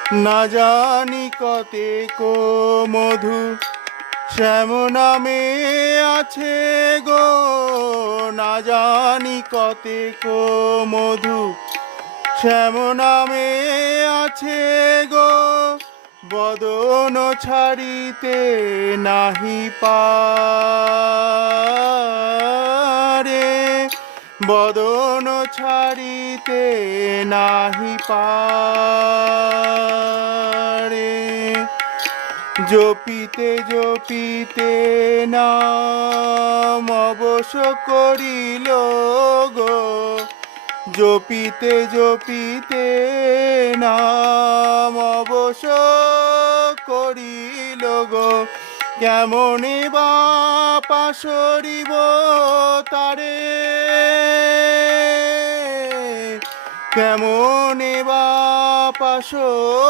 না জানি কতেক মধু শ্যাম নামে আছে গো, না জানি কতেক মধু শ্যাম নামে আছে গো, বদন ছাড়িতে নাহি পারে, বদন ছাড়িতে নাহি পারে। জপিতে জপিতে নাম অবশ করিল গো, জপিতে জপিতে নাম অবশ করিল গো, কেমনে বা পাশরিব তারে, কেমনে বা পাশ